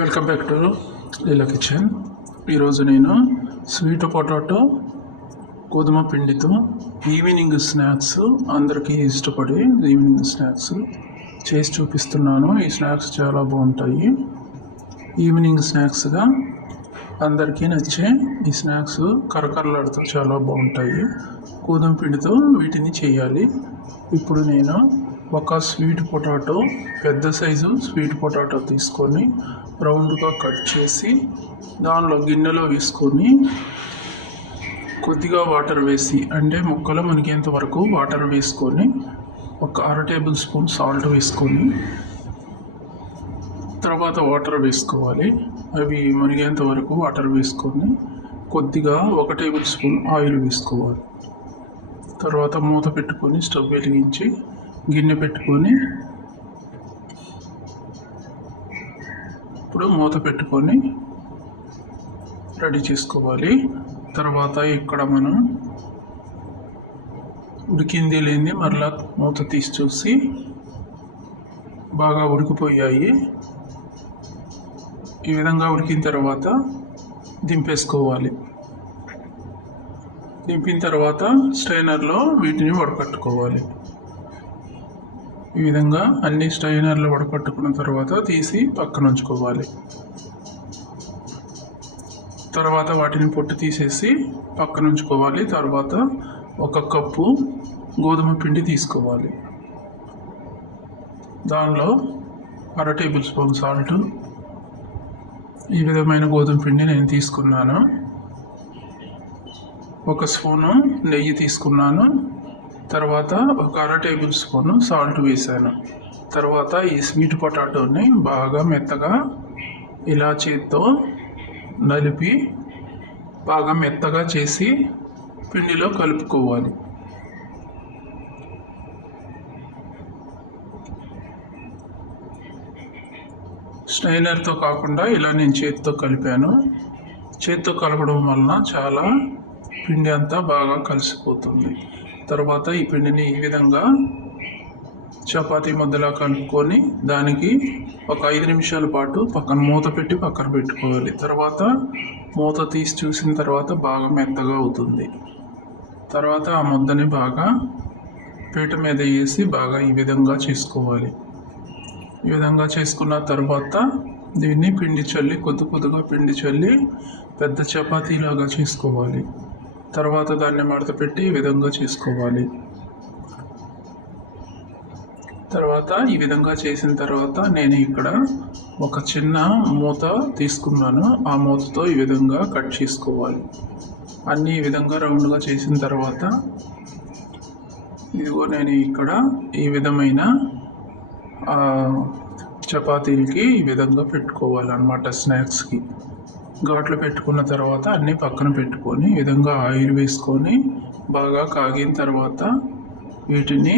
Welcome back to Leela kitchen. ఈరోజు నేను sweet potato గోధుమ పిండితో ఈవినింగ్ స్నాక్స్, అందరికీ ఇష్టపడే ఈవినింగ్ స్నాక్స్ చేసి చూపిస్తున్నాను. ఈ స్నాక్స్ చాలా బాగుంటాయి. ఈవినింగ్ స్నాక్స్గా అందరికీ నచ్చే ఈ స్నాక్స్ కరకరలాడుతూ చాలా బాగుంటాయి. గోధుమ పిండితో వీటిని చేయాలి. ఇప్పుడు నేను ఒక స్వీట్ పొటాటో, పెద్ద సైజు స్వీట్ పొటాటో తీసుకొని రౌండ్గా కట్ చేసి దానిలో గిన్నెలో వేసుకొని కొద్దిగా వాటర్ వేసి, అంటే ముక్కలు మునిగేంత వరకు వాటర్ వేసుకొని ఒక 1/2 టేబుల్ స్పూన్ సాల్ట్ వేసుకొని తర్వాత వాటర్ వేసుకోవాలి. అవి మునిగేంత వరకు వాటర్ వేసుకొని కొద్దిగా 1 టేబుల్ స్పూన్ ఆయిల్ వేసుకోవాలి. తర్వాత మూత పెట్టుకొని స్టవ్ వెలిగించి గిన్నె పెట్టుకొని ఇప్పుడు మూత పెట్టుకొని రెడీ చేసుకోవాలి. తర్వాత ఇక్కడ మనం ఉడికింది లేని మరలా మూత తీసి చూసి బాగా ఉడికిపోయాయి. ఈ విధంగా ఉడికిన తర్వాత దింపేసుకోవాలి. దింపిన తర్వాత స్ట్రైనర్లో వీటిని వడకట్టుకోవాలి. ఈ విధంగా అన్ని స్ట్రైనర్లు వడకట్టుకున్న తర్వాత తీసి పక్కన ఉంచుకోవాలి. తర్వాత వాటిని పొట్టు తీసేసి పక్కన ఉంచుకోవాలి. తర్వాత 1 కప్పు గోధుమ పిండి తీసుకోవాలి. దానిలో 1/2 టేబుల్ స్పూన్ సాల్ట్, ఈ విధమైన గోధుమ పిండి నేను తీసుకున్నాను. 1 స్పూను నెయ్యి తీసుకున్నాను. తర్వాత 1/2 టేబుల్ స్పూన్ సాల్ట్ వేసాను. తర్వాత ఈ స్వీట్ పొటాటోని బాగా మెత్తగా ఇలా చేత్తో నలిపి బాగా మెత్తగా చేసి పిండిలో కలుపుకోవాలి. స్ట్రైనర్తో కాకుండా ఇలా నేను చేతితో కలిపాను. చేతితో కలపడం వలన చాలా పిండి అంతా బాగా కలిసిపోతుంది. తర్వాత ఈ పిండిని ఈ విధంగా చపాతీ ముద్దలా కలుపుకొని దానికి ఒక 5 నిమిషాల పాటు పక్కన మూత పెట్టి పక్కన పెట్టుకోవాలి. తర్వాత మూత తీసి చూసిన తర్వాత బాగా మెత్తగా అవుతుంది. తర్వాత ఆ ముద్దని బాగా పీట మీద వేసి బాగా ఈ విధంగా చేసుకోవాలి. ఈ విధంగా చేసుకున్న తర్వాత దీన్ని పిండి చల్లి కొద్దిగా పిండి చల్లి పెద్ద చపాతీలాగా చేసుకోవాలి. తర్వాత దాన్ని మడత పెట్టి ఈ విధంగా చేసుకోవాలి. తర్వాత ఈ విధంగా చేసిన తర్వాత నేను ఇక్కడ ఒక చిన్న మూత తీసుకున్నాను. ఆ మూతతో ఈ విధంగా కట్ చేసుకోవాలి. అన్నీ ఈ విధంగా రౌండ్గా చేసిన తర్వాత ఇదిగో నేను ఇక్కడ ఈ విధమైన చపాతీలకి ఈ విధంగా పెట్టుకోవాలన్నమాట. స్నాక్స్కి ఘాట్లు పెట్టుకున్న తర్వాత అన్నీ పక్కన పెట్టుకొని ఈ విధంగా ఆయిల్ వేసుకొని బాగా కాగిన తర్వాత వీటిని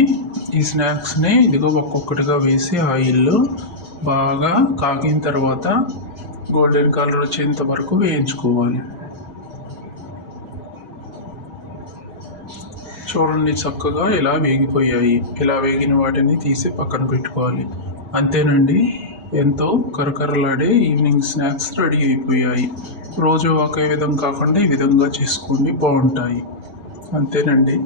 ఈ స్నాక్స్ని ఇదిగో ఒక్కొక్కటిగా వేసి ఆయిల్లో బాగా కాగిన తర్వాత గోల్డెన్ కలర్ వచ్చేంత వరకు వేయించుకోవాలి. చూడండి, చక్కగా ఇలా వేగిపోయాయి. ఇలా వేగిన వాటిని తీసి పక్కన పెట్టుకోవాలి. అంతేనండి, ఎంతో కరకరలాడే ఈవినింగ్ స్నాక్స్ రెడీ అయిపోయాయి. రోజు ఒకే విధంగా కాకుండా ఈ విధంగా చేసుకోండి, బాగుంటాయి. అంతేనండి.